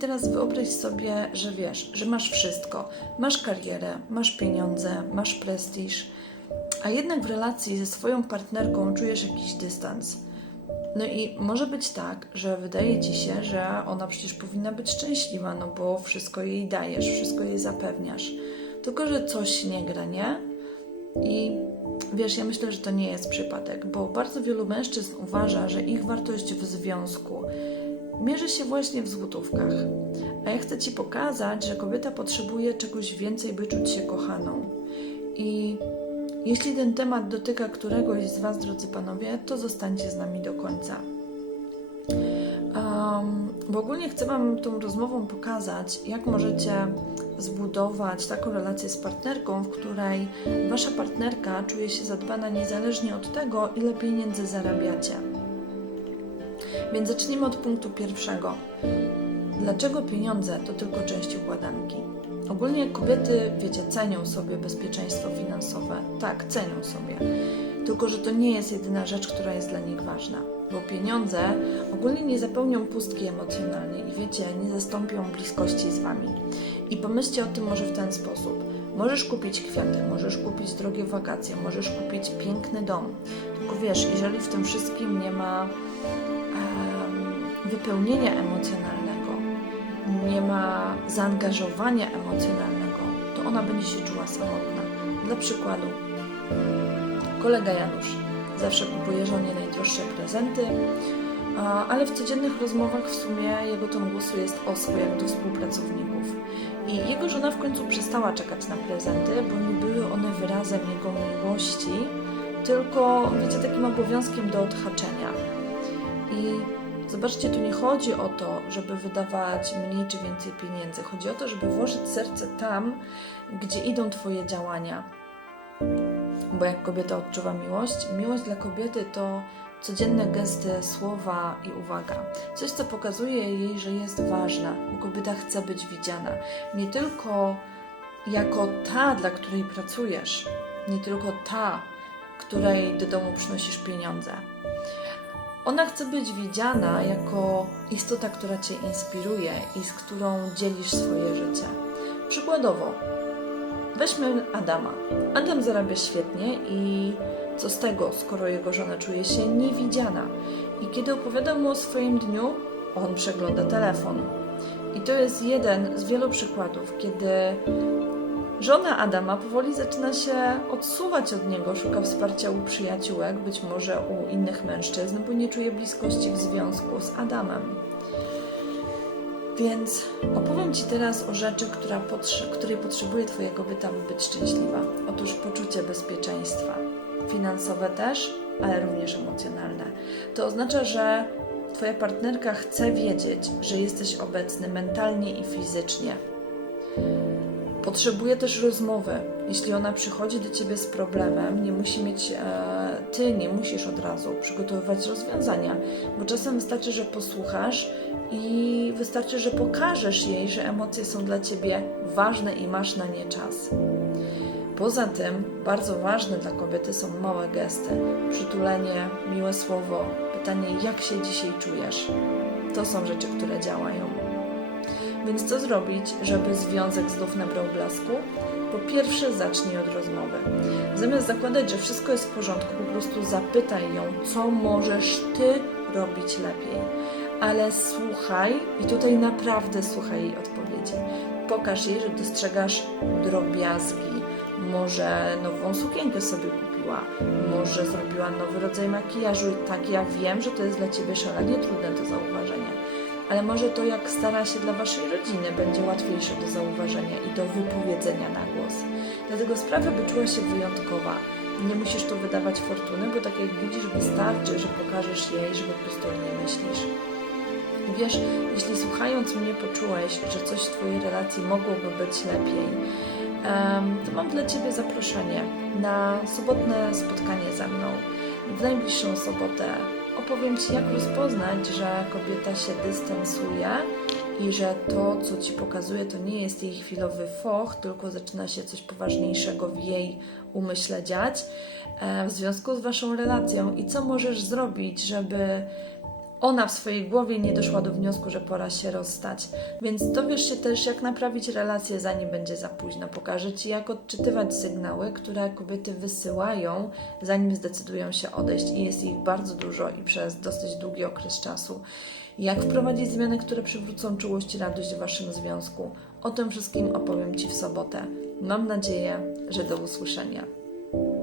Teraz wyobraź sobie, że wiesz, że masz wszystko. Masz karierę, masz pieniądze, masz prestiż, a jednak w relacji ze swoją partnerką czujesz jakiś dystans. No i może być tak, że wydaje ci się, że ona przecież powinna być szczęśliwa, no bo wszystko jej dajesz, wszystko jej zapewniasz. Tylko, że coś nie gra, nie? I wiesz, ja myślę, że to nie jest przypadek, bo bardzo wielu mężczyzn uważa, że ich wartość w związku mierzy się właśnie w złotówkach. A ja chcę Ci pokazać, że kobieta potrzebuje czegoś więcej, by czuć się kochaną. I jeśli ten temat dotyka któregoś z Was, drodzy panowie, to zostańcie z nami do końca. Um, bo ogólnie chcę Wam tą rozmową pokazać, jak możecie zbudować taką relację z partnerką, w której Wasza partnerka czuje się zadbana niezależnie od tego, ile pieniędzy zarabiacie. Więc zacznijmy od punktu pierwszego. Dlaczego pieniądze to tylko część układanki? Ogólnie kobiety, wiecie, cenią sobie bezpieczeństwo finansowe. Tak, cenią sobie. Tylko, że to nie jest jedyna rzecz, która jest dla nich ważna. Bo pieniądze ogólnie nie zapełnią pustki emocjonalnej i wiecie, nie zastąpią bliskości z wami. I pomyślcie o tym może w ten sposób. Możesz kupić kwiaty, możesz kupić drogie wakacje, możesz kupić piękny dom. Tylko wiesz, jeżeli w tym wszystkim nie ma wypełnienia emocjonalnego, nie ma zaangażowania emocjonalnego, to ona będzie się czuła samotna. Dla przykładu, kolega Janusz zawsze kupuje żonie najdroższe prezenty, ale w codziennych rozmowach w sumie jego ton głosu jest oschły jak do współpracowników. I jego żona w końcu przestała czekać na prezenty, bo nie były one wyrazem jego miłości, tylko, wiecie, takim obowiązkiem do odhaczenia. I zobaczcie, tu nie chodzi o to, żeby wydawać mniej czy więcej pieniędzy. Chodzi o to, żeby włożyć serce tam, gdzie idą Twoje działania. Bo jak kobieta odczuwa miłość, miłość dla kobiety to codzienne gesty, słowa i uwaga. Coś, co pokazuje jej, że jest ważna, bo kobieta chce być widziana. Nie tylko jako ta, dla której pracujesz, nie tylko ta, której do domu przynosisz pieniądze. Ona chce być widziana jako istota, która Cię inspiruje i z którą dzielisz swoje życie. Przykładowo, weźmy Adama. Adam zarabia świetnie i co z tego, skoro jego żona czuje się niewidziana? I kiedy opowiada mu o swoim dniu, on przegląda telefon. I to jest jeden z wielu przykładów, kiedy Żona Adama powoli zaczyna się odsuwać od niego, szuka wsparcia u przyjaciółek, być może u innych mężczyzn, bo nie czuje bliskości w związku z Adamem. Więc opowiem Ci teraz o rzeczy, która potrze- której potrzebuje Twoja kobieta, by być szczęśliwa. Otóż poczucie bezpieczeństwa. Finansowe też, ale również emocjonalne. To oznacza, że Twoja partnerka chce wiedzieć, że jesteś obecny mentalnie i fizycznie. Potrzebuje też rozmowy. Jeśli ona przychodzi do ciebie z problemem, nie musi mieć, e, ty nie musisz od razu przygotowywać rozwiązania, bo czasem wystarczy, że posłuchasz i wystarczy, że pokażesz jej, że emocje są dla ciebie ważne i masz na nie czas. Poza tym, bardzo ważne dla kobiety są małe gesty: przytulenie, miłe słowo, pytanie, jak się dzisiaj czujesz. To są rzeczy, które działają. Więc co zrobić, żeby związek znów nabrał blasku? Po pierwsze, zacznij od rozmowy. Zamiast zakładać, że wszystko jest w porządku, po prostu zapytaj ją, co możesz ty robić lepiej. Ale słuchaj i tutaj naprawdę słuchaj jej odpowiedzi. Pokaż jej, że dostrzegasz drobiazgi. Może nową sukienkę sobie kupiła, może zrobiła nowy rodzaj makijażu. Tak, ja wiem, że to jest dla ciebie szalenie trudne do zauważenia ale może to, jak stara się dla Waszej rodziny, będzie łatwiejsze do zauważenia i do wypowiedzenia na głos. Dlatego sprawia, by czuła się wyjątkowa. Nie musisz tu wydawać fortuny, bo tak jak widzisz, wystarczy, że pokażesz jej, że po prostu o niej myślisz. Wiesz, jeśli słuchając mnie poczułeś, że coś w Twojej relacji mogłoby być lepiej, to mam dla Ciebie zaproszenie na sobotne spotkanie ze mną w najbliższą sobotę opowiem Ci, jak rozpoznać, że kobieta się dystansuje i że to, co Ci pokazuje, to nie jest jej chwilowy foch, tylko zaczyna się coś poważniejszego w jej umyśle dziać e, w związku z Waszą relacją. I co możesz zrobić, żeby ona w swojej głowie nie doszła do wniosku, że pora się rozstać. Więc dowiesz się też, jak naprawić relacje, zanim będzie za późno. Pokażę Ci, jak odczytywać sygnały, które kobiety wysyłają, zanim zdecydują się odejść. I jest ich bardzo dużo i przez dosyć długi okres czasu. Jak wprowadzić zmiany, które przywrócą czułość i radość w Waszym związku? O tym wszystkim opowiem Ci w sobotę. Mam nadzieję, że do usłyszenia.